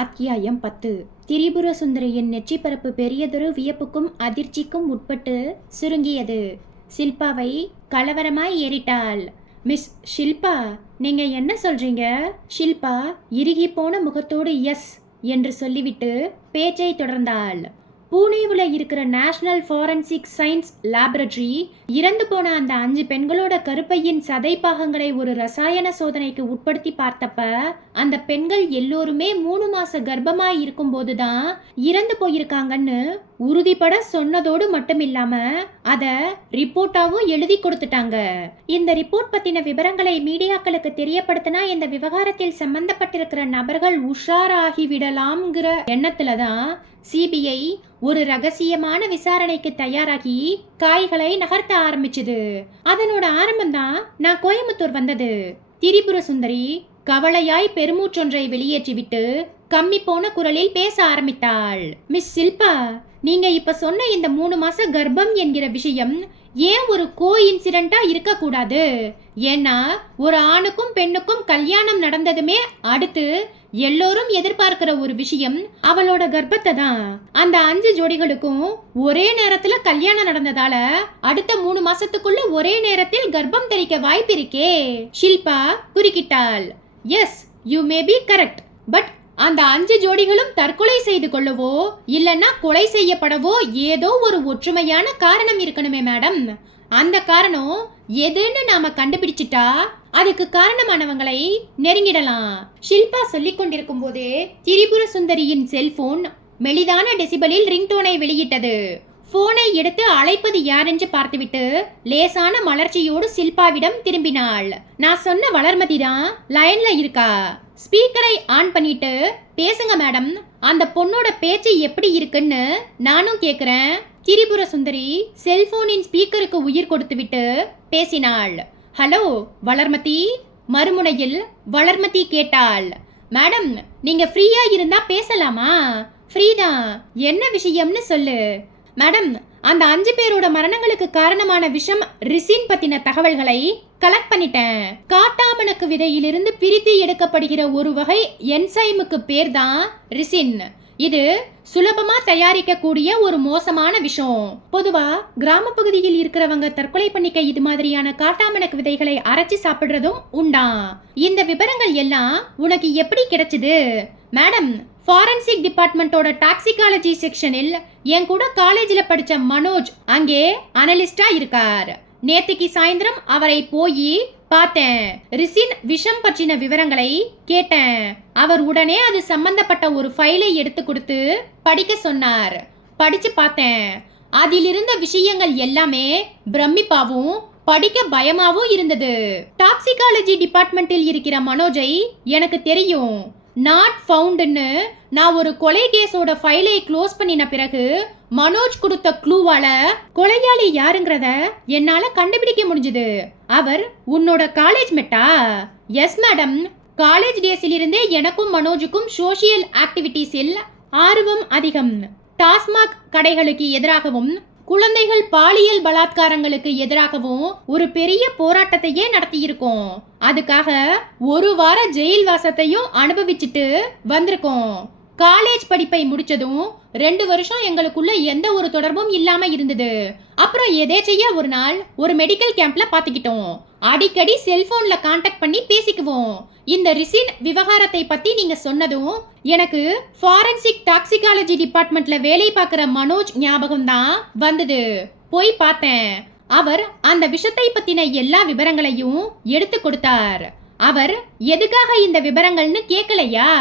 அத்தியாயம் 10. திரிபுர சுந்தரியின் நெற்றிப்பரப்பு பெரியதொரு வியப்புக்கும் அதிர்ச்சிக்கும் உட்பட்டு சுருங்கியது. ஷில்பாவை கலவரமாய் ஏறிட்டாள். மிஸ் ஷில்பா, நீங்க என்ன சொல்றீங்க? ஷில்பா இறுகி போன முகத்தோடு எஸ் என்று சொல்லிவிட்டு பேச்சை தொடர்ந்தாள். பூனேவுல இருக்கிற நேஷனல் ஃபாரன்சிக் சயின்ஸ் லேபரட்டரி இறந்து போன அந்த 5 பெண்களோட கருப்பையின் சதை பாகங்களை ஒரு ரசாயன சோதனைக்கு உட்படுத்தி பார்த்தப்ப அந்த பெண்கள் எல்லோருமே 3 மாச கர்ப்பமாய் இருக்கும் போதுதான் இறந்து போயிருக்காங்கன்னு உறுதிப்பட சொன்னதோடு மட்டும் இல்லாம அத ரிப்போர்ட்டாவும் எழுதி கொடுத்துட்டாங்க. இந்த ரிப்போர்ட் பத்தின விவரங்களை மீடியாக்களுக்கு தெரியப்படுத்தினா இந்த விவகாரத்தில் சம்பந்தப்பட்டிருக்கிற நபர்கள் உஷாராகி விடலாம்ங்கிற எண்ணத்துலதான் சிபிஐ ஒரு ரகசியமான விசாரணைக்கு தயாராகி காய்களை நகர்த்த ஆரம்பிச்சது. அதனோட ஆரம்பம்தான் நான் கோயம்புத்தூர் வந்தது. திரிபுர சுந்தரி கவலையாய் பெருமூற்றொன்றை வெளியேற்றிவிட்டு கம்மி போன குரலில் பேச ஆரம்பித்தாள். மிஸ் ஷில்பா, நீங்க இப்ப சொன்ன இந்த 3 மாச கர்ப்பம் என்கிற விஷயம் ஏன் ஒரு கோஇன்சிடென்ட்டா இருக்கக்கூடாது? ஏன்னா ஒரு ஆணுக்கும் பெண்ணுக்கும் கல்யாணம் நடந்ததுமே அடுத்து எல்லோரும் எதிர்பார்க்கிற ஒரு விஷயம் அவளோட கர்ப்பத்தை தான். அந்த 5 ஜோடிகளுக்கும் ஒரே நேரத்துல கல்யாணம் நடந்ததால அடுத்த 3 மாசத்துக்குள்ள ஒரே நேரத்தில் கர்ப்பம் தரிக்க வாய்ப்பு இருக்கே. ஷில்பா குறுக்கிட்டாள். Yes, you may be correct. But அந்த 5 ஜோடிகளும் தற்கொலை செய்து கொள்ளவோ இல்லைன்னா கொலை செய்யப்படவோ ஏதோ ஒரு ஒற்றுமையான காரணம் இருக்கணுமே மேடம். அந்த காரணம் எதுன்னு நாம கண்டுபிடிச்சிட்டா அதுக்கு காரணமானவங்களை நெருங்கிடலாம். ஷில்பா சொல்லிக் கொண்டிருக்கும் போதே திரிபுர சுந்தரியின் செல்போன் மெலிதான டெசிபலில் ரிங்டோனை வெளியிட்டது. போனை எடுத்து அழைப்பது யாரென்று பார்த்துவிட்டு லேசான மலர்ச்சியோடு ஷில்பாவிடம் திரும்பினாள். நான் சொன்ன வளர்மதி தான் லைன்ல இருக்கா. ஸ்பீக்கரை ஆன் பண்ணிட்டு பேசுங்க மேடம், அந்த பொண்ணோட பேச்சு எப்படி இருக்குன்னு நானும் கேக்குறேன். திரிபுர சுந்தரி செல்போனின் ஸ்பீக்கருக்கு உயிர் கொடுத்துவிட்டு பேசினாள். ஹலோ வளர்மதி. மறுமுனையில் வளர்மதி கேட்டாள். மேடம், நீங்க ஃப்ரீயா இருந்தா பேசலாமா? ஃப்ரீதான். என்ன விஷயம்னு சொல்லு. மேடம், அந்த 5 பேரோட மரணங்களுக்கு காரணமான விஷம் ரிசின் பத்தின தகவல்களை கலெக்ட் பண்ணிட்டேன். காட்டாமணக்கு விதையிலிருந்து பிரித்து எடுக்கப்படுகிற ஒரு வகை என்சைமுக்கு பேர் தான் ரிசின். இது சுலபமா தயாரிக்கக்கூடிய ஒரு மோசமான விஷம். பொதுவா கிராம பகுதியில் இருக்கிறவங்க தற்கொலை பண்ணிக்க இது மாதிரியான காட்டாமணக்கு விதைகளை அரைச்சி சாப்பிடுறதும் உண்டாம். இந்த விவரங்கள் எல்லாம் உனக்கு எப்படி கிடைச்சது? மேடம், ஃபாரன்சிக் டிபார்ட்மெண்டோட டாக்ஸிகாலஜி செக்ஷனில் என் கூட காலேஜில் படிச்ச மனோஜ் அங்கே அனலிஸ்டா இருக்கார். நேத்திக்கு சாயந்தரம் அவரை போய் பார்த்தேன். ரிசின் விஷம் பற்றின விவரங்களை கேட்டேன். அவர் உடனே அது சம்பந்தப்பட்ட ஒரு ஃபைலை எடுத்து கொடுத்து படிக்க சொன்னார். படிச்சு பார்த்தேன். அதில் இருந்த விஷயங்கள் எல்லாமே பிரமிப்பாவும் படிக்க பயமாவும் இருந்தது. டாக்ஸிகாலஜி டிபார்ட்மெண்டில் இருக்கிற மனோஜை எனக்கு தெரியும். நாட் ஃபவுண்டுன்னு நான் ஒரு கொலை கேஸோட ஃபைலை க்ளோஸ் பண்ணின பிறகு மனோஜ் கொடுத்த க்ளூவால கொலையாளி யாருங்கிறத என்னால கண்டுபிடிக்க முடிஞ்சது. அவர் உன்னோட college meta? Yes madam. College டேஸில் இருந்தே எனக்கும் மனோஜுக்கும் சோஷியல் ஆக்டிவிட்டீஸில் ஆர்வம் அதிகம். டாஸ்மாக் கடைகளுக்கு எதிராகவும் குழந்தைகள் பாலியல் பலாத்காரங்களுக்கு எதிராகவும் ஒரு பெரிய போராட்டத்தையே நடத்தியிருக்கோம். அதுக்காக 1 வார ஜெயில் வாசத்தையும் அனுபவிச்சுட்டு வந்திருக்கோம். காலேஜ் படிப்பை முடிச்சதும் 2 வருஷம் எங்களுக்குள்ள எந்த ஒரு தொடர்பும் இல்லாம இருந்தது. அப்புறம் எதேச்சையா ஒரு நாள் ஒரு மெடிக்கல் கேம்ப்ல பாத்துக்கிட்டோம். அடிக்கடி செல்போன்ல கான்டாக்ட் பண்ணி பேசிக்குவோம். இந்த ரிசின் விவகாரத்தை பத்தி நீங்க சொன்னதும் எனக்கு ஃபாரன்சிக் டாக்ஸிகாலஜி டிபார்ட்மெண்ட்ல வேலை பார்க்குற மனோஜ் ஞாபகம் தான் வந்தது. போய் பார்த்தேன். அவர் அந்த விஷத்தை பத்தின எல்லா விவரங்களையும் எடுத்து கொடுத்தார். அவர் எதுக்காக இந்த விவரங்கள்னு கேட்கலையா?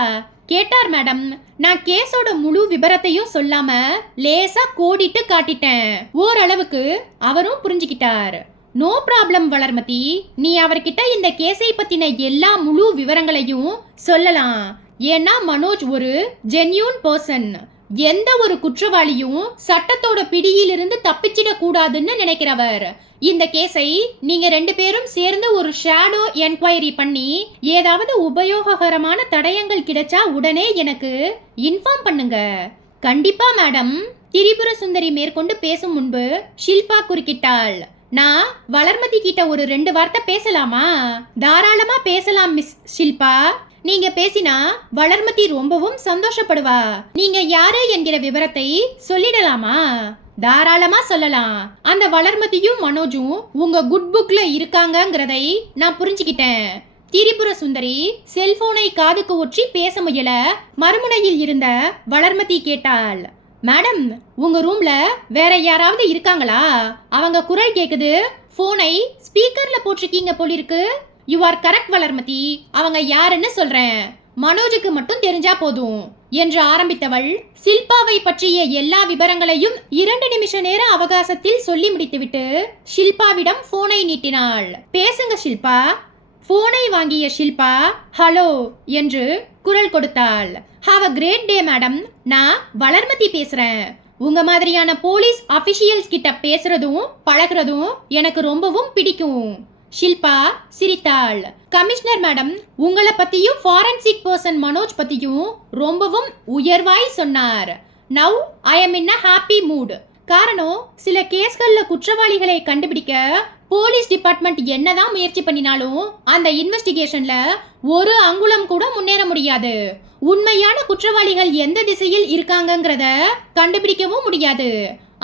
கேட்டார் மேடம். நான் கேஸோட முழு விபரத்தையும் சொல்லாம லேசா கோடிட்டு காட்டிட்டேன். ஓரளவுக்கு அவரும் புரிஞ்சுக்கிட்டார். நோ ப்ராப்ளம் வளர்மதி, நீ அவர்கிட்ட இந்த கேஸை பத்தின எல்லா முழு விவரங்களையும் சொல்லலாம். ஏன்னா மனோஜ் ஒரு ஜென்யூன் பர்சன். எந்த ஒரு குற்றவாளியும் சட்டத்தோட பிடியிலிருந்து தப்பிச்சிட கூடாதுன்னு நினைக்கிறவர். இந்த கேஸை நீங்க 2 பேரும் சேர்ந்து ஒரு ஷேடோ என்கொயரி பண்ணி ஏதாவது உபயோககரமான தடயங்கள் கிடைச்சா உடனே எனக்கு இன்ஃபார்ம் பண்ணுங்க. கண்டிப்பா மேடம். திரிபுர சுந்தரி மேற்கொண்டு பேசும் முன்பு ஷில்பா குறுக்கிட்டாள். நான் வளர்மதி கிட்ட ஒரு 2 வார்த்தை பேசலாமா? தாராளமா பேசலாம் மிஸ் ஷில்பா. நீங்க பேசினா வளர்மதி ரொம்பவும் சந்தோஷப்படுவா. நீங்க யாரு என்கிற விவரத்தை சொல்லிடலாமா? தாராளமா சொல்லலாம். அந்த வளர்மதியும் மனோஜும் உங்க குட் புக்ல இருக்காங்கங்கிறதை நான் புரிஞ்சுக்கிட்டேன். திரிபுர சுந்தரி செல்போனை காதுக்கு ஒற்றி பேச முயல மறுமுனையில் இருந்த வளர்மதி கேட்டாள். மேடம், உங்க ரூம்ல வேற யாராவது இருக்காங்களா? அவங்க குரல் கேக்குது. போனை ஸ்பீக்கர்ல போட்டிருக்கீங்க போலிருக்கு. You are correct Valarmathi. அவங்க யாருன்னு சொல்றேன். மனோஜுக்கு மட்டும் தெரிஞ்சா போதும் என்று ஆரம்பித்தவள் ஷில்பாவை பற்றிய எல்லா விவரங்களையும் 2 நிமிஷ நேர அவகாசத்தில் சொல்லி முடித்துவிட்டு ஷில்பாவிடம் போனை நீட்டினாள். பேசுங்க ஷில்பா. போனை வாங்கிய ஷில்பா ஹலோ என்று குரல் கொடுத்தாள். Have a great day madam. நான் வளர்மதி பேசுறேன். உங்க மாதிரியான போலீஸ் அபிஷியல்ஸ் கிட்ட பேசுறதும் பழகுறதும் எனக்கு ரொம்பவும் பிடிக்கும். ஷில்பா சிரித்தாள். கமிஷனர் மேடம், உங்களை பத்தியும் ஃபாரன்சிக் பர்சன் மனோஜ் பத்தியும் ரொம்பவும் உயர்வாய் சொன்னார். Now I am in a happy mood. காரணம், சில கேஸ்கள்ல குற்றவாளிகளை கண்டுபிடிக்க போலீஸ் டிபார்ட்மெண்ட் என்னதான் முயற்சி பண்ணினாலும் அந்த இன்வெஸ்டிகேஷன்ல ஒரு அங்குலம் கூட முன்னேற முடியாது. உண்மையான குற்றவாளிகள் எந்த திசையில் இருக்காங்கங்கிறத கண்டுபிடிக்கவும் முடியாது.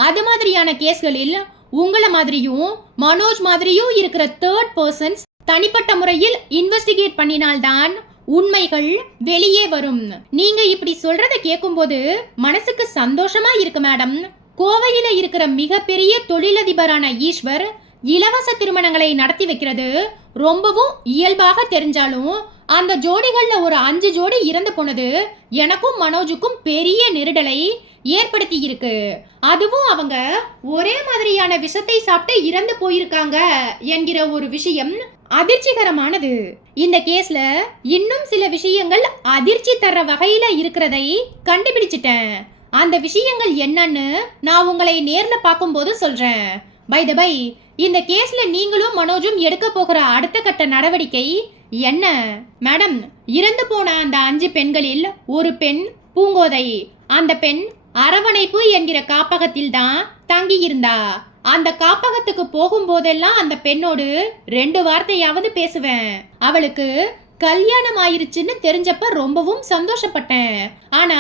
அது மாதிரியான கேஸ்களில் உங்கள மாதிரியும் மனோஜ் மாதிரியும் இருக்கிற தேர்ட் பர்சன்ஸ் தனிப்பட்ட முறையில் இன்வெஸ்டிகேட் பண்ணினால்தான் உண்மைகள் வெளியே வரும். நீங்க இப்படி சொல்றத கேட்கும்போது மனசுக்கு சந்தோஷமா இருக்கு மேடம். கோவையில இருக்கிற மிகப்பெரிய தொழிலதிபரான ஈஸ்வர் இலவச திருமணங்களை நடத்தி வைக்கிறது ரொம்பவும் இயல்பாக தெரிஞ்சாலும் அந்த ஜோடிகள்ல ஒரு 5 ஜோடி இறந்து போனது எனக்கும் மனோஜுக்கும் பெரிய நெருடலை ஏற்படுத்தி இருக்கு. அதுவும் அவங்க ஒரே மாதிரியான விஷத்தை சாப்பிட்டு இறந்து போயிருக்காங்க என்கிற ஒரு விஷயம் அதிர்ச்சிகரமானது. இந்த கேஸ்ல இன்னும் சில விஷயங்கள் அதிர்ச்சி தர்ற வகையில இருக்கிறதை கண்டுபிடிச்சிட்டேன். அந்த விஷயங்கள் என்னன்னு நான் உங்களை நேர்ல பார்க்கும்போது சொல்றேன். பை த பை, இந்த கேஸ்ல நீங்களும் மனோஜும் எடுக்க போகிற அடுத்த கட்ட நடவடிக்கை என்ன? மேடம், இறந்து போன அந்த 5 பெண்களில் ஒரு பெண் பூங்கோதை. அந்த பெண் அரவணைப்பு என்கிற காப்பகத்தில் தான் தங்கி இருந்தா. அந்த காப்பகத்துக்கு போகும்போதெல்லாம் அந்த பெண்ணோடு 2 வார்த்தையாவது பேசுவேன். அவளுக்கு கல்யாணம் ஆயிருச்சுன்னு தெரிஞ்சப்ப ரொம்பவும் சந்தோஷப்பட்டேன். ஆனா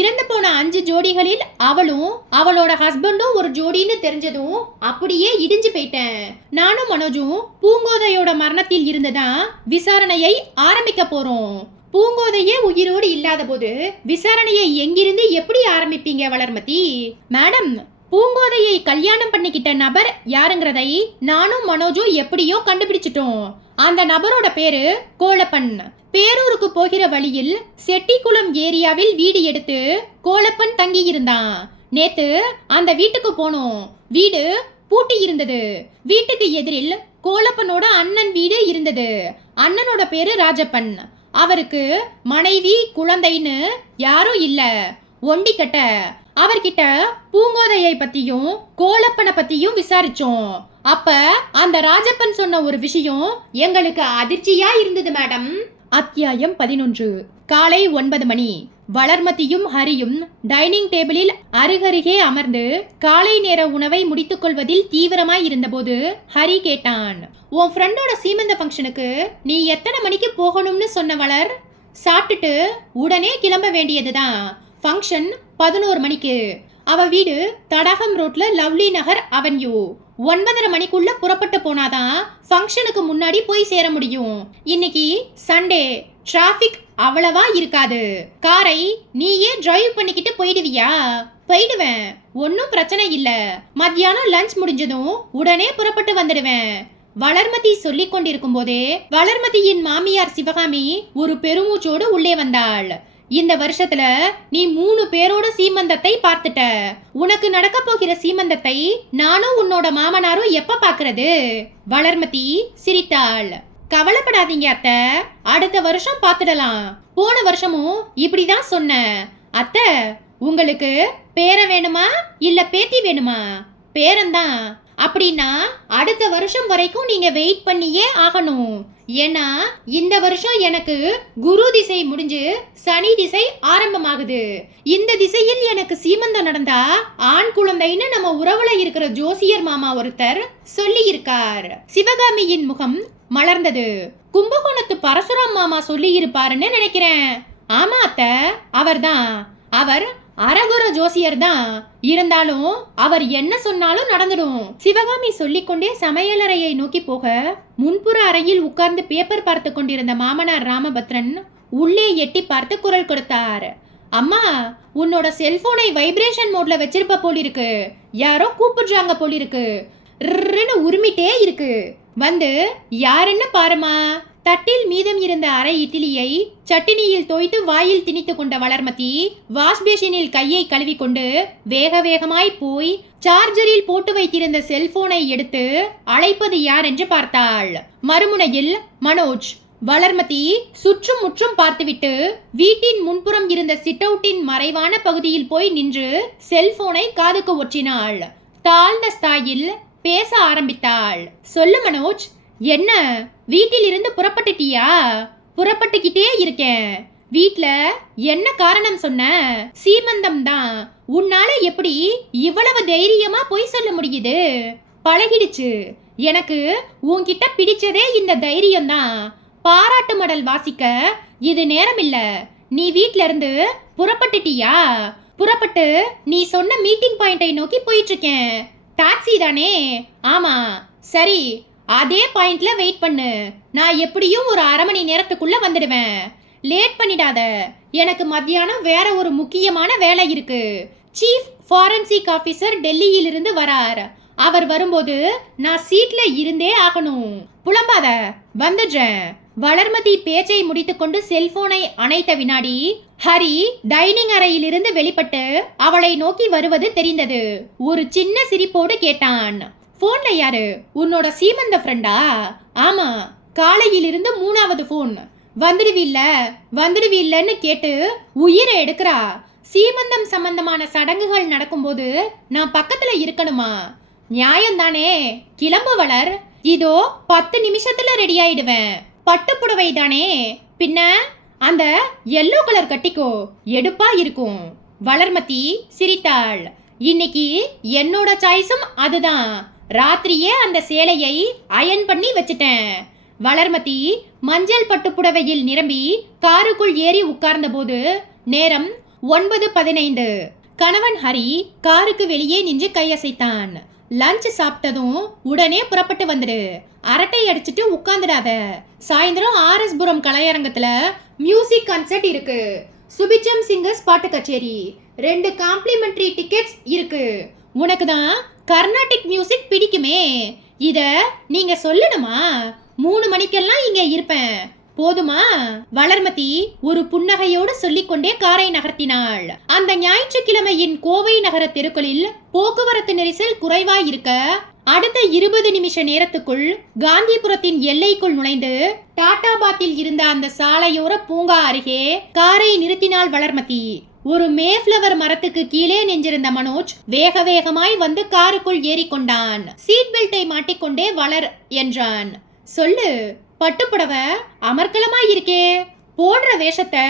இறந்து போன 5 ஜோடிகளில் அவளும் அவளோட ஹஸ்பண்டும் ஒரு ஜோடின்னு தெரிஞ்சதும் அப்படியே இடிஞ்சு போயிட்டேன். நானும் மனோஜும் பூங்கோதையோட மரணத்தில் இருந்துதான் விசாரணையை ஆரம்பிக்க போறோம். பூங்கோதையே உயிரோடு இல்லாத போது விசாரணையை எங்கிருந்து எப்படி ஆரம்பிப்பீங்க வளர்மதி? மேடம், பூங்கோதையை கல்யாணம் பண்ணிக்கிட்ட நபர் யாருங்கிறதை நானும் மனோஜும் எப்படியோ கண்டுபிடிச்சிட்டோம். அந்த நபரோட பேரு கோலப்பன். பேரூருக்கு போகிற வழியில் செட்டிக்குளம் ஏரியாவில் வீடு எடுத்து கோலப்பன் தங்கி இருந்தான். நேத்து அந்த வீட்டுக்கு போனோம். வீடு பூட்டி இருந்தது. வீட்டுக்கு எதிரில் கோலப்பனோட அண்ணன் வீடு இருந்தது. அண்ணனோட பேரு ராஜப்பன். அவருக்கு மனைவி குழந்தைன்னு யாரும் இல்ல, ஒண்டிக்கட்ட. அவர்கிட்ட பூங்கோதையை பத்தியும் கோலப்பனை பத்தியும் விசாரிச்சோம். அப்ப அந்த ராஜப்பன் சொன்ன ஒரு விஷயம் எங்களுக்கு அதிர்ச்சியா இருந்தது மேடம். அத்தியாயம் 11. காலை 9 மணி. வளர்மதியும் ஹரியும் டைனிங் டேபிளில் அருகருகே அமர்ந்து காலை நேர உணவை முடித்துக் கொள்வதில் தீவிரமாய் இருந்தபோது ஹரி கேட்டான். உன் ஃப்ரெண்டோட சீமந்த ஃபங்க்ஷனுக்கு நீ எத்தனை மணிக்கு போகணும்னு சொன்ன வளர்? சாப்பிட்டுட்டு உடனே கிளம்ப வேண்டியதுதான். ஃபங்க்ஷன் 11 மணிக்கு. அவ வீடு தடாகம் ரோட்ல லவ்லி நகர் அவென்யூ. 9:30 மணிக்குள்ள புறப்பட்டு போனாதான் ஃபங்க்ஷனுக்கு முன்னாடி போய் சேர முடியும். இன்னைக்கு சண்டே, டிராஃபிக் அவ்வளவா இருக்காது. காரை நீயே டிரைவ் பண்ணிக்கிட்டு போயிடுவியா? போயிடுவேன், ஒன்னும் பிரச்சனை இல்ல. மத்தியானம் லஞ்ச் முடிஞ்சதும் உடனே புறப்பட்டு வந்துடுவேன். வளர்மதி சொல்லிக் கொண்டிருக்கும் போதே வளர்மதியின் மாமியார் சிவகாமி ஒரு பெருமூச்சோடு உள்ளே வந்தாள். இந்த வருஷத்துல நீ 3 பேரோட சீமந்தத்தை பார்த்துட்ட. உனக்கு நடக்க போகிற சீமந்தத்தை நானும் உன்னோட மாமனாரும் எப்ப பாக்குறது? வளர்மதி சிரித்தாள். கவலைப்படாதீங்க அத்தை, அடுத்த வருஷம் பார்த்துடலாம். போன வருஷமும் இப்படிதான் சொன்ன. அத்தை, உங்களுக்கு பேரன் வேணுமா இல்ல பேத்தி வேணுமா? பேரன்தான். அப்படின்னா அடுத்த வருஷம் வரைக்கும் நீங்க வெயிட் பண்ணியே ஆகணும். ஏன்னா இந்த வருஷம் எனக்கு குரு திசை முடிஞ்சு சனி திசை ஆரம்பமாகுது. இந்த திசையில் எனக்கு சீமந்தம் நடந்தா ஆண் குழந்தைன்னு நம்ம உறவுல இருக்கிற ஜோசியர் மாமா ஒருத்தர் சொல்லி இருக்கார். சிவகாமியின் முகம் மலர்ந்தது. கும்பகோணத்து பரசுராம் மாமா சொல்லி இருப்பாருன்னு நினைக்கிறேன். ஆமா அத்தை, அவர்தான். அவர் அரகுர ஜோசியர் தான். இருந்தாலும் அவர் என்ன சொன்னாலும் நடந்துடும். சிவகாமி சொல்லிக்கொண்டே சமையலறையை நோக்கி போக, முன்புற அறையில் உட்கார்ந்து பேப்பர் பார்த்து கொண்டிருந்த மாமனார் ராமபத்ரன் உள்ளே எட்டி பார்த்து குரல் கொடுத்தார். அம்மா, உன்னோட செல்போனை வைப்ரேஷன் மோட்ல வச்சிருப்ப போலிருக்கு. யாரோ கூப்பிடுறாங்க போலிருக்கு. உருமிட்டே இருக்கு. வந்து யாருன்னு பாருமா. தட்டில் மீதம் இருந்த அரை இட்லியை சட்டினியில் தோய்த்து வாயில் திணித்து கொண்ட வளர்மதி வாஷ்பேஷனில் கையை கழுவிக்கொண்டு வேக வேகமாய் போய் சார்ஜரில் போட்டு வைத்திருந்த செல்போனை எடுத்து அழைப்பது யார் என்று பார்த்தாள். மறுமுனையில் மனோஜ். வளர்மதி சுற்றும் முற்றும் பார்த்துவிட்டு வீட்டின் முன்புறம் இருந்த சிட் அவுட்டின் மறைவான பகுதியில் போய் நின்று செல்போனை காதுக்கு ஒற்றினாள். தாழ்ந்த ஸ்தாயில் பேச ஆரம்பித்தாள். சொல்லு மனோஜ், என்ன வீட்டில் இருந்து புறப்பட்டுட்டியா? புறப்பட்டுக்கிட்டே இருக்கேன். வீட்ல என்ன காரணம் சொன்ன? சீமந்தம் தான். உன்னால எப்படி இவ்வளவு தைரியமா போய் சொல்ல முடியுது? பழகிடுச்சு. எனக்கு உன்கிட்ட பிடிச்சதே இந்த தைரியம் தான். பாராட்டு மடல் வாசிக்க இது நேரம் இல்ல. நீ வீட்ல இருந்து புறப்பட்டுட்டியா? புறப்பட்டு நீ சொன்ன மீட்டிங் பாயிண்டை நோக்கி போயிட்டு இருக்கேன். டாக்ஸி தானே? ஆமா. சரி, அதே பாயிண்ட்ல வெயிட் பண்ணு. நான் எப்படியும் ஒரு அரை மணி நேரத்துக்குள்ள வந்துடுவேன். லேட் பண்ணிடாத. எனக்கு மத்தியானம் வேற ஒரு முக்கியமான வேலை இருக்கு. சீஃப் ஃபாரன்சிக் ஆபீசர் டெல்லியிலிருந்து வரார். அவர் வரும்போது நான் சீட்ல இருந்தே ஆகணும். புலம்பாத, வந்துடுறேன். வளர்மதி பேச்சை முடித்துக்கொண்டு செல்போனை அணைத்த வினாடி ஹரி டைனிங் அறையிலிருந்து வெளிப்பட்டு அவளை நோக்கி வருவது தெரிந்தது. ஒரு சின்ன சிரிப்போடு கேட்டான். போன்ல யாரு? உன்னோட சீமந்த ஃப்ரெண்டா? ஆமா, காலையிலிருந்து 3வது போன். வந்துடுவில்லன்னு கேட்டு உயிரை எடுக்கிறா. சீமந்தம் சம்பந்தமான சடங்குகள் நடக்கும்போது நான் பக்கத்துல இருக்கணுமா? நியாயம்தானே? கிளம்பு வளர். இதோ 10 நிமிஷத்துல ரெடி ஆயிடுவேன். பட்டுப்புடவை தானே? பின்ன அந்த எல்லோ கலர் கட்டிக்கோ, எடுப்பா இருக்கும். வளர்மதி சிரித்தாள். இன்னைக்கு என்னோட சாய்ஸும் அதுதான். ராத்திரியே அந்த சேலையை அயன் பண்ணி வச்சிட்டேன். வளர்மதி மஞ்சள் பட்டுப்புடவையில் நிரம்பி காருக்குள் ஏறி உட்கார்ந்த போது நேரம் 9:15. கணவன் ஹரி காருக்கு வெளியே நின்று கையசைத்தான். லஞ்ச் சாப்பிட்டதும் உடனே புறப்பட்டு வந்துடு. அரட்டை அடிச்சுட்டு உட்காந்துடாத. சாயந்தரம் ஆர்எஸ் புரம் கலையரங்கத்துல மியூசிக் கன்சர்ட் இருக்கு. சுபிச்சம் சிங்கர்ஸ் பாட்டு கச்சேரி. 2 காம்ப்ளிமெண்டரி டிக்கெட்ஸ் இருக்கு. உனக்கு தான் கர்நாடிக் மியூசிக் பிடிக்குமே. இத நீங்க சொல்லணுமா? 3 மணிக்கெல்லாம் இங்க இருப்பேன். போதுமா? வளர்மதி ஒரு புன்னகையோடு சொல்லிக்கொண்டே காரை நகர்த்தினாள். அந்த ஞாயிற்றுக்கிழமையின் கோவை நகர தெருக்களில் போக்குவரத்து நெரிசல் குறைவாயிருக்க அடுத்த 20 நிமிஷ நேரத்துக்குள் காந்திபுரத்தின் எல்லைக்குள் நுழைந்து டாடாபாத்தில் இருந்த அந்த சாலையோர பூங்கா அருகே காரை நிறுத்தினாள் வளர்மதி. ஒரு மேஃப்ளவர் மரத்துக்கு கீழே நின்றிருந்த மனோஜ் வேக வேகமாய் வந்து காருக்குள் ஏறிக்கொண்டான். சீட் பெல்ட்டை மாட்டிக்கொண்டே வளர் என்றான். சொல்லு, பட்டுப்புடவை அமர்க்கலமா இருக்கே. போடுற வேஷத்தை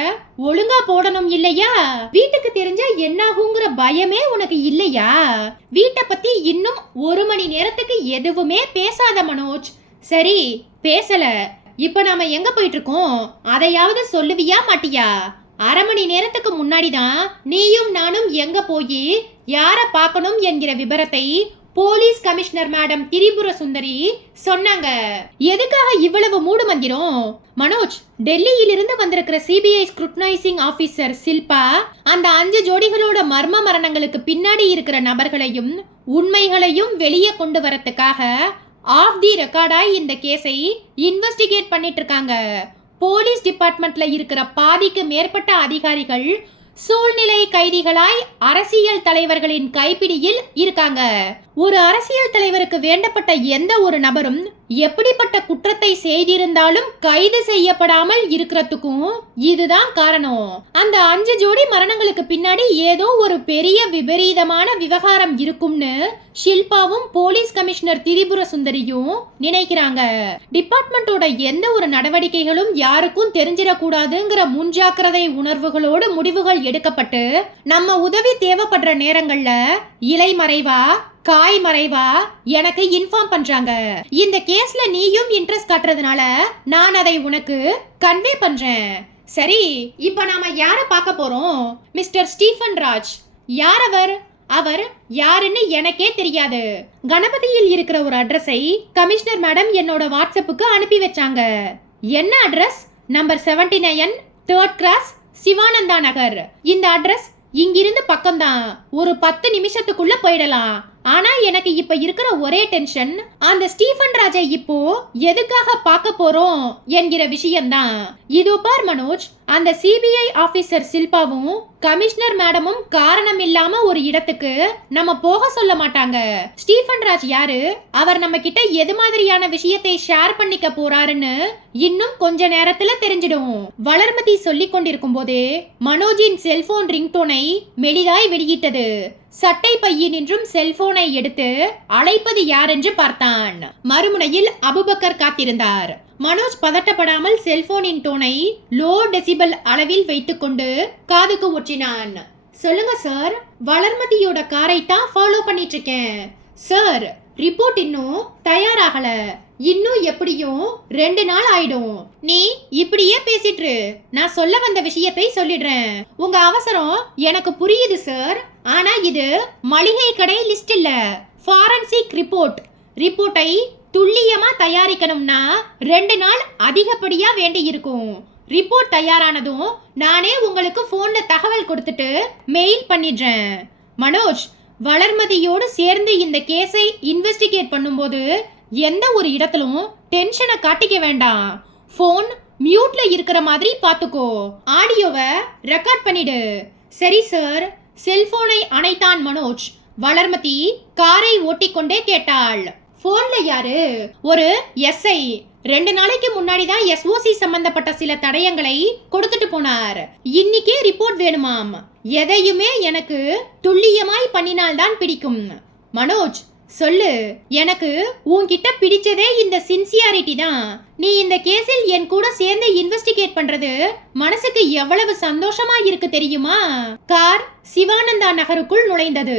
ஒழுங்கா போடணும் இல்லையா? வீட்டுக்கு தெரிஞ்சா என்னாகுங்கிற பயமே உனக்கு இல்லையா? வீட்டை பத்தி இன்னும் 1 மணி நேரத்துக்கு எதுவுமே பேசாத மனோஜ். சரி, பேசல. இப்ப நாம எங்க போயிட்டு இருக்கோம்? அதையாவது சொல்லுவியா மாட்டியா? அரை மணி நேரத்துக்கு முன்னாடி தான் நீயும் நானும் எங்க போய் யார பார்க்கணும் என்கிற விபரத்தை police commissioner madam Tripura Sundari சொன்னாங்க. எதுக்காக இவ்வளவு மூடு மந்திரம்? மனோஜ், டெல்லியிலிருந்து வந்திருக்கிற சிபிஐ ஸ்க்ரூட்டனைசிங் ஆபீசர் சில்பா அந்த 5 ஜோடிகளோட மர்ம மரணங்களுக்கு பின்னாடி இருக்கிற நபர்களையும் உண்மைகளையும் வெளியே கொண்டு வரத்துக்காக ஆஃப் தி ரெக்கார்டாய் இந்த கேஸை இன்வெஸ்டிகேட் பண்ணிட்டு இருக்காங்க. போலீஸ் டிபார்ட்மெண்ட்ல இருக்கிற பாதிக்கு மேற்பட்ட அதிகாரிகள் சூழ்நிலை கைதிகளாய் அரசியல் தலைவர்களின் கைப்பிடியில் இருக்காங்க. ஒரு அரசியல் தலைவருக்கு வேண்டப்பட்ட எந்த ஒரு நபரும் எப்படிப்பட்ட குற்றத்தை செய்திருந்தாலும் கைது செய்யப்படாமல் இருக்கிறதுக்கும் இதுதான் காரணம். அந்த 5 ஜோடி மரணங்களுக்கு பின்னாடி ஏதோ ஒரு பெரிய விபரீதமான விவகாரம் இருக்கும்னு ஷில்பாவும் போலீஸ் கமிஷனர் திரிபுர சுந்தரியும் நினைக்கிறாங்க. டிபார்ட்மெண்டோட எந்த ஒரு நடவடிக்கைகளும் யாருக்கும் தெரிஞ்சிடக்கூடாதுங்கிற முன்ஜாக்கிரதை உணர்வுகளோடு முடிவுகள் எடுக்கப்பட்டு நம்ம உதவி தேவைப்படுற நேரங்கள்ல இலைமறைவா காய் மறைவா எனக்கு இன்ஃபார்ம் பண்றாங்க. இந்த கேஸ்ல நீயும் இன்ட்ரெஸ்ட் காட்டுறதுனால நான் அதை உனக்கு கன்வே பண்றேன். சரி, இப்ப நாம யார பார்க்க போறோம்? Mister Stephen Raj. யார் அவர்? அவர் யாருன்னு எனக்கே தெரியாது. கணபதியில் இருக்கிற ஒரு அட்ரஸை கமிஷனர் மேடம் என்னோட வாட்ஸ்அப்புக்கு அனுப்பி வச்சாங்க. என்ன address? Number 79 3rd cross Sivananda Nagar. இந்த அட்ரஸ் இங்கிருந்து பக்கம்தான். ஒரு 10 நிமிஷத்துக்குள்ள போயிடலாம். ஆனா எனக்கு இப்ப இருக்கிற ஒரே டென்ஷன், அந்த ஸ்டீஃபன் ராஜை இப்போ எதுக்காக பார்க்க போறோம் என்கிற விஷயம்தான். இதோ பார் மனோஜ், அந்த சிபிஐ ஆபீசர் சில்பாவும் கமிஷனர் மேடமும் காரணம் இல்லாம ஒரு இடத்துக்கு நம்ம போக சொல்ல மாட்டாங்க. ஸ்டீஃபன் ராஜ் யாரு, அவர் நம்ம கிட்ட எது மாதிரியான விஷயத்தை ஷேர் பண்ணிக்க போறாருன்னு இன்னும் கொஞ்ச நேரத்துல தெரிஞ்சிடும். வளர்மதி சொல்லிக் கொண்டிருக்கும் போதே மனோஜின் செல்போன் ரிங்டோனை மெலிதாய் வெளியிட்டது. சட்டை பையினின்றும் செல்போனை எடுத்து அழைப்பது யாரென்று பார்த்தான். மறுமுனையில் அபுபக்கர் காத்திருந்தார். மனோஜ் பதட்டப்படாமல் செல்போனின் டோனை லோ டெசிபல் அளவில் வைத்துக்கொண்டு காதுக்கு ஒற்றினான். சொல்லுங்க சார், வளர்மதியோட காரை தான் ஃபாலோ பண்ணிட்டு இருக்கேன். சார், ரிப்போர்ட் இன்னும் தயாராகல. இன்னும் எப்படியும் 2 நாள் ஆயிடும். நீ இப்படியே பேசிட்டு, நான் சொல்ல வந்த விஷயத்தை சொல்லிடுறேன். உங்க அவசரம் எனக்கு புரியுது சார். ஆனா இது மளிகை கடை லிஸ்ட் இல்ல, ஃபாரன்சிக் ரிப்போர்ட்டை துல்லியமா தயாரிக்கணும்னா 2 நாள் அதிகப்படியா வேண்டி இருக்கும். ரிப்போர்ட் தயாரானதும் நானே உங்களுக்கு போன்ல தகவல் கொடுத்துட்டு மெயில் பண்ணிடுறேன். மனோஜ், வளர்மதியோடு சேர்ந்து இந்த கேஸை இன்வெஸ்டிகேட் பண்ணும்போது எந்த ஒரு இடத்திலும் டென்ஷனை காட்டிக்க வேண்டாம். போன் மியூட்ல இருக்கிற மாதிரி பாத்துக்கோ. ஆடியோவை ரெக்கார்ட் பண்ணிடு. சரி சார். செல்போனை அணைத்தான் மனோஜ். வளர்மதி காரை ஓட்டிக்கொண்டே கேட்டாள். போன்ல யாரு? ஒரு எஸ்ஐ. 2 நாளைக்கு முன்னாடி தான் எஸ்ஓசி சம்பந்தப்பட்ட சில தடயங்களை கொடுத்துட்டு போனார். இன்னைக்கே ரிப்போர்ட் வேணுமாம். எதையுமே எனக்கு துல்லியமாய் பண்ணினால்தான் பிடிக்கும். மனோஜ் சொல்லு, எனக்கு உன்கிட்ட பிடிச்சதே இந்த சின்சியாரிட்டி தான். நீ இந்த கேஸில் என் கூட சேர்ந்து இன்வெஸ்டிகேட் பண்றது மனசுக்கு எவ்வளவு சந்தோஷமா இருக்கு தெரியுமா? கார் சிவானந்தா நகருக்குள் நுழைந்தது.